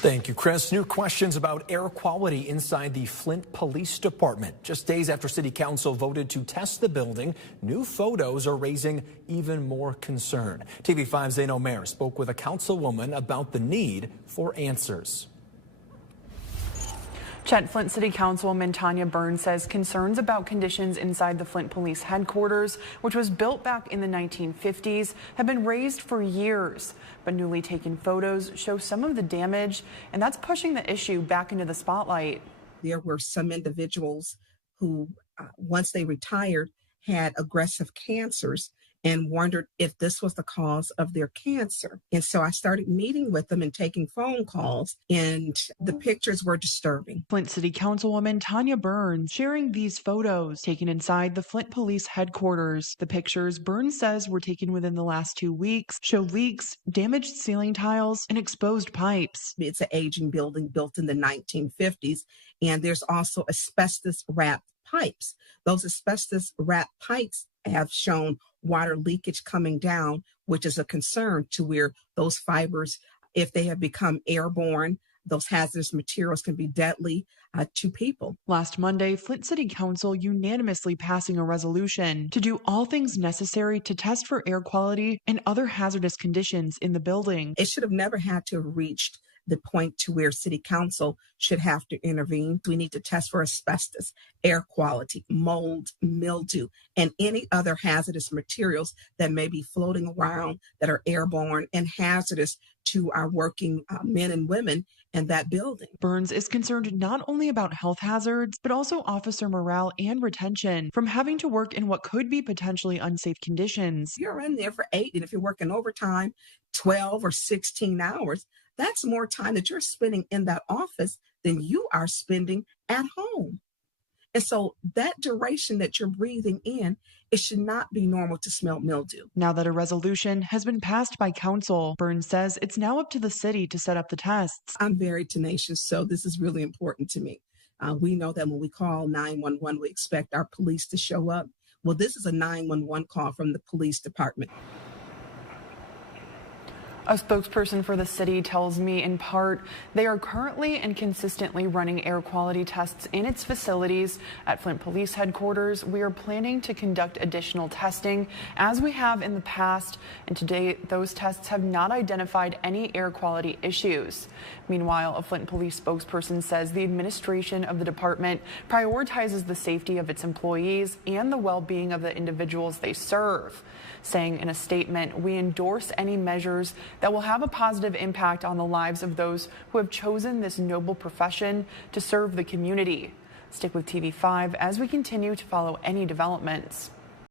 Thank you, Chris. New questions about air quality inside the Flint Police Department. Just days after City Council voted to test the building, new photos are raising even more concern. TV5's Zane Omer spoke with a councilwoman about the need for answers. Flint City Councilwoman Tonya Burns says concerns about conditions inside the Flint Police Headquarters, which was built back in the 1950s, have been raised for years. But newly taken photos show some of the damage, and that's pushing the issue back into the spotlight. There were some individuals who, once they retired, had aggressive cancers and wondered if this was the cause of their cancer. And so I started meeting with them and taking phone calls, and the pictures were disturbing. Flint City Councilwoman Tonya Burns sharing these photos taken inside the Flint Police Headquarters. The pictures, Burns says, were taken within the last 2 weeks, show leaks, damaged ceiling tiles, and exposed pipes. It's an aging building built in the 1950s, and there's also asbestos-wrapped pipes. Those asbestos-wrapped pipes have shown water leakage coming down, which is a concern to where those fibers, if they have become airborne, those hazardous materials can be deadly to people. Last Monday, Flint City Council unanimously passing a resolution to do all things necessary to test for air quality and other hazardous conditions in the building. It should have never had to have reached the point to where City Council should have to intervene. We need to test for asbestos, air quality, mold, mildew, and any other hazardous materials that may be floating around that are airborne and hazardous to our working men and women in that building. Burns is concerned not only about health hazards, but also officer morale and retention from having to work in what could be potentially unsafe conditions. You're in there for 8, and if you're working overtime, 12 or 16 hours, that's more time that you're spending in that office than you are spending at home. And so that duration that you're breathing in, it should not be normal to smell mildew. Now that a resolution has been passed by council, Burns says it's now up to the city to set up the tests. I'm very tenacious, so this is really important to me. We know that when we call 911, we expect our police to show up. Well, this is a 911 call from the police department. A spokesperson for the city tells me in part they are currently and consistently running air quality tests in its facilities. At Flint Police Headquarters, we are planning to conduct additional testing as we have in the past, and to date those tests have not identified any air quality issues. Meanwhile, a Flint Police spokesperson says the administration of the department prioritizes the safety of its employees and the well-being of the individuals they serve, saying in a statement, "We endorse any measures that will have a positive impact on the lives of those who have chosen this noble profession to serve the community." Stick with TV5 as we continue to follow any developments.